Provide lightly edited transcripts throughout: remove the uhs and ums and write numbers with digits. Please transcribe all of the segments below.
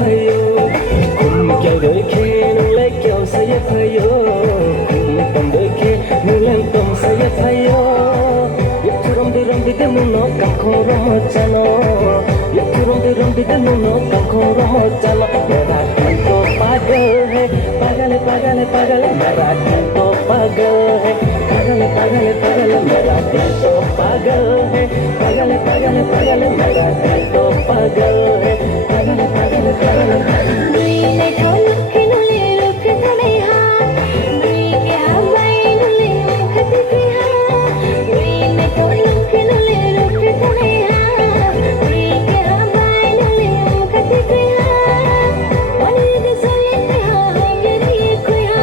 भयो cùng kêu đôi khi nung lấy kêu say भयो cùng tầm đôi khi nung lên tầm say भयो rom di denu no kam khong rom chano rom di denu no kam khong rom chano मेरा दिल तो पागल है पागल पागल पागल मेरा दिल तो पागल है पागल पागल पागल मेरा दिल तो पागल है पागल पागल पागल मेरा दिल तो पागल है पागल पागल पागल दुईले ठाउँ किनुले रुख थमे हा दुईके हावाइनुले मुखति पिहा दुईले ठाउँ किनुले रुख थमे हा दुईके हावाइनुले मुखति पिहा वनिद सले हा हंगरी कुहा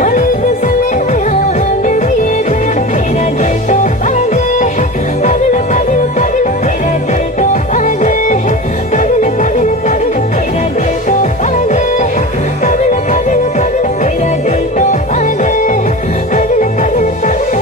वनिद सले हा हंगरी कुहा मेरा दिल तो पागल है पागल पागल पागल मेरा दिल तो पागल है पागल पागल पागल मेरा दिल तो पागल है पागल पागल पागल मेरा दिल तो पागल है पागल पागल पागल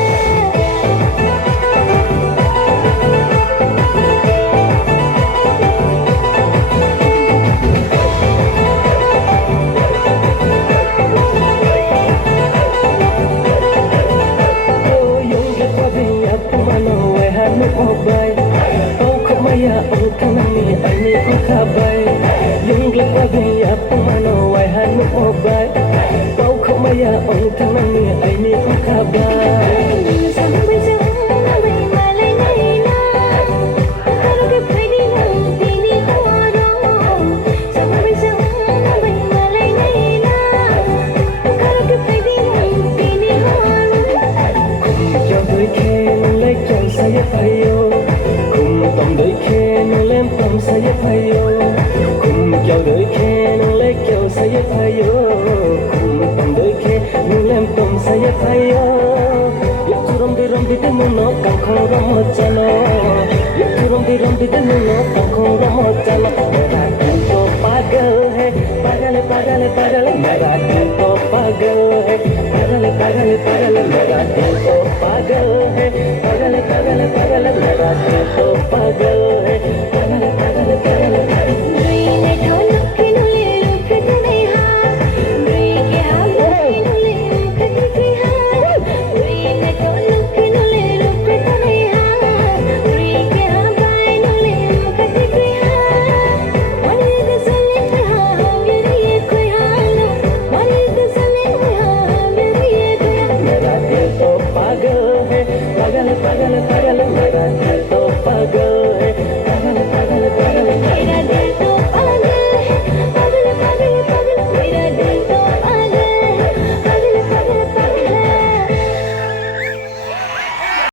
Yungge pabia pumano we hanu obai Au kumaya au kanani ani ko kabai Yungge pabia pumano we hanu obai Au kumaya au kanani ani ko kabai sampai sampai malai naina kalau ke pedi nanti horo sampai sampai malai naina kalau ke pedi nanti horo Cho đôi khi nung lấy chồng say भयो cùng tầm đôi khi nung lên tầm say भयो cùng cho đôi khi nung lấy chồng say भयो cùng tầm đôi khi nung lên tầm say भयो rom di denu no kam khong rom chano rom di denu no kam khong rom chano मेरा दिल तो पागल है पागल पागल पागल मेरा दिल तो पागल है पागल पागल पागल मेरा दिल तो पागल है पागल पागल पागल मेरा दिल तो पागल